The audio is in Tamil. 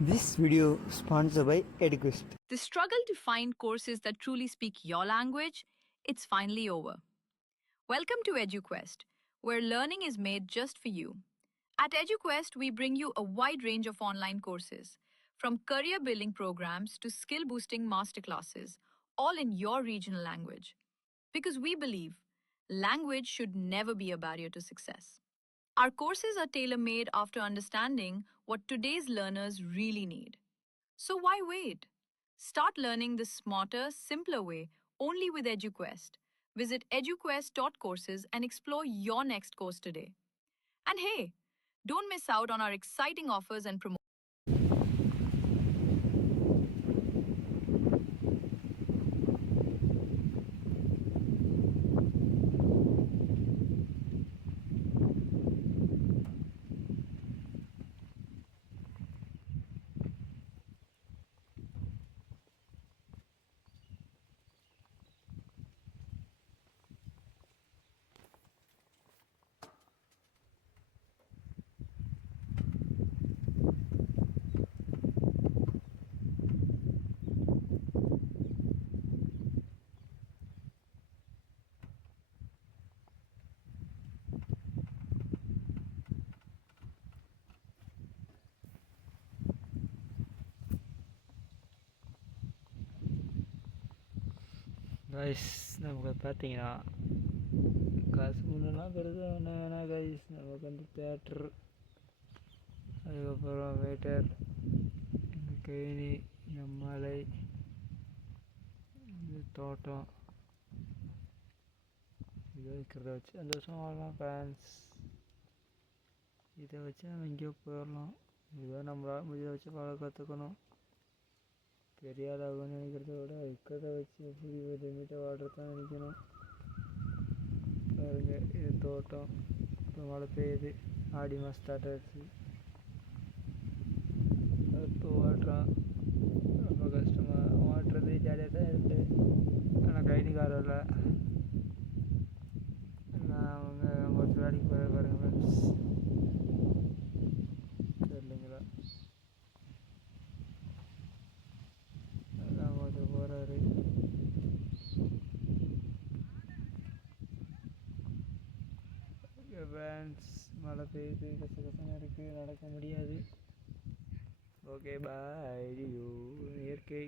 This video sponsored by EduQuest. The struggle to find courses that truly speak your language, it's finally over. Welcome to EduQuest, where learning is made just for you. At EduQuest, we bring you a wide range of online courses, from career building programs to skill boosting masterclasses, all in your regional language. Because we believe language should never be a barrier to success. Our courses are tailor made after understanding what today's learners really need. So why wait? Start learning the smarter, simpler way only with EduQuest. Visit eduquest.courses and explore your next course today. And hey, don't miss out on our exciting offers and promotions. Guys நமக்கு பார்த்தீங்கன்னா காசு முன்னெல்லாம் பெருசாக என்ன வேணா கைஸ் நமக்கு வந்து தேட்ரு, அதுக்கப்புறம் வேட்டர், இந்த கேணி, இந்த மலை, இந்த தோட்டம், இதை இருக்கிறத வச்சு சந்தோஷமாக வாழலாம் ஃபேன்ஸ். இதை வச்சு நம்ம எங்கேயோ போயிடலாம். இதை நம்மளால் முடிஞ்ச வச்சு வாழ கற்றுக்கணும். பெரியாளாகும்னு நினைக்கிறத விட இருக்கிறத வச்சு எப்படி ஒரு லிமிட்டை வாடுறதான் நினைக்கணும். பாருங்க, இது தோட்டம். இப்போ மழை பெய்யுது, ஆடி மாதம் ஸ்டார்ட் ஆகிடுச்சு. இப்போ வாட்டுறான், ரொம்ப கஷ்டமாக வாட்டுறது ஜாலியாக தான் இருக்குது. ஆனால் கைனிக்காரம் இல்லை. நான் அவங்க ஒருத்தர் வேலைக்கு போகிற பாருங்க ஃப்ரெண்ட்ஸ், தெரியலைங்களா? அதான் ஒருத்தர் போகிறாரு. ஃபேன்ஸ், மழை பெய்யுது, கசகசமாக இருக்குது, நடக்க முடியாது. Okay bye. இயற்கை